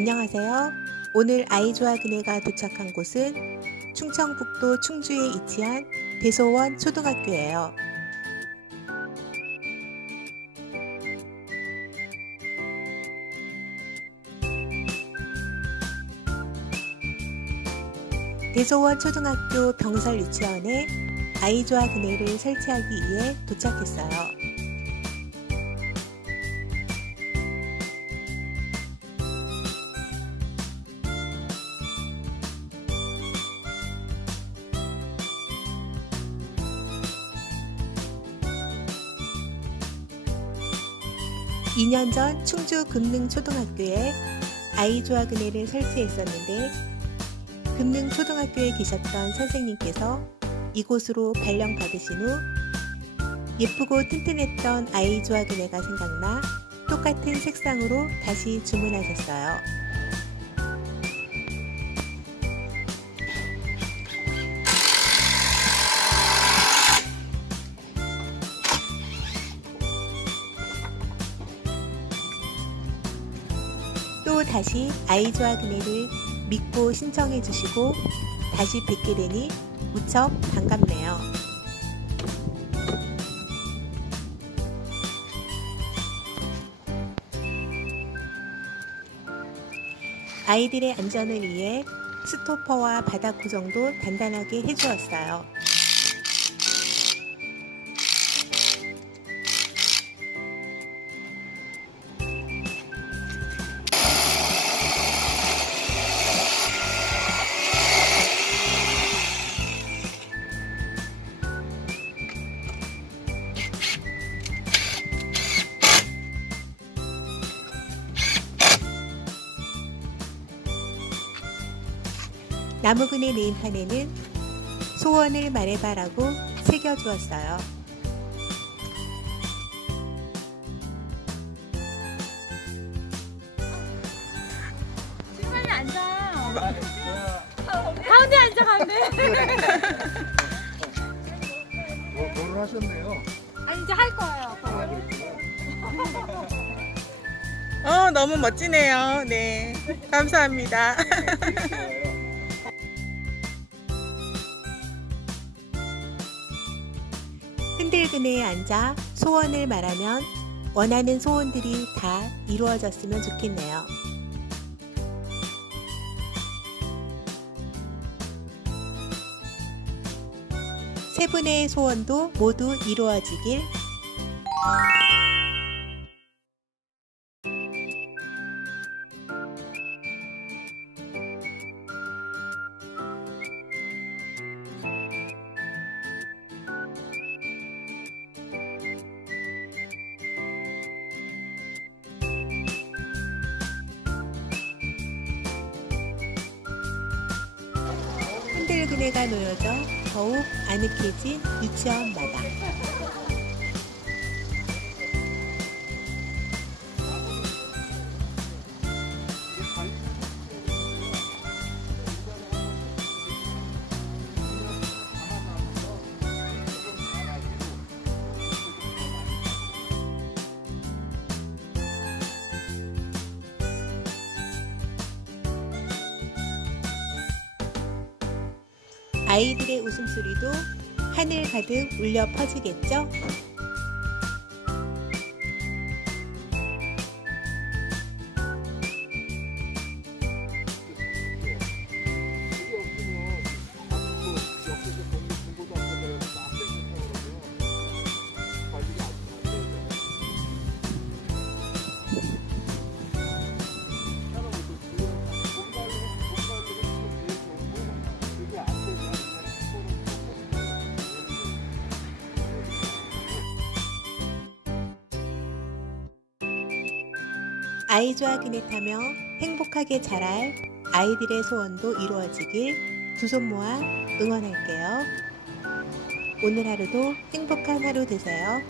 안녕하세요. 오늘 아이조아 그네가 도착한 곳은 충청북도 충주에 위치한 대소원 초등학교예요. 대소원 초등학교 병설 유치원에 아이조아 그네를 설치하기 위해 도착했어요. 이년전 충주 금능초등학교에 아이조아 그네를 설치했었는데 금능초등학교에 계셨던 선생님께서 이곳으로 발령 받으신 후 예쁘고 튼튼했던 아이조아 그네가 생각나 똑같은 색상으로 다시 주문하셨어요. 또 다시 아이조아 그네를 믿고 신청해 주시고 다시 뵙게 되니 무척 반갑네요. 아이들의 안전을 위해 스토퍼와 바닥 고정도 단단하게 해주었어요. 나무그네 네임판에는 소원을 말해봐라고 새겨주었어요. 빨리 앉아. 가운데 앉아 가운데. 뭐, 결혼하셨네요. 아니 이제 할 거예요. 아. 어, 너무 멋지네요. 네. 감사합니다. 흔들그네에 앉아 소원을 말하면 원하는 소원들이 다 이루어졌으면 좋겠네요. 세 분의 소원도 모두 이루어지길 흔들그네가 놓여져 더욱 아늑해진 유치원 마당. 아이들의 웃음소리도 하늘 가득 울려 퍼지겠죠? 그네 타며 행복하게 자랄 아이들의 소원도 이루어지길 두 손 모아 응원할게요. 오늘 하루도 행복한 하루 되세요.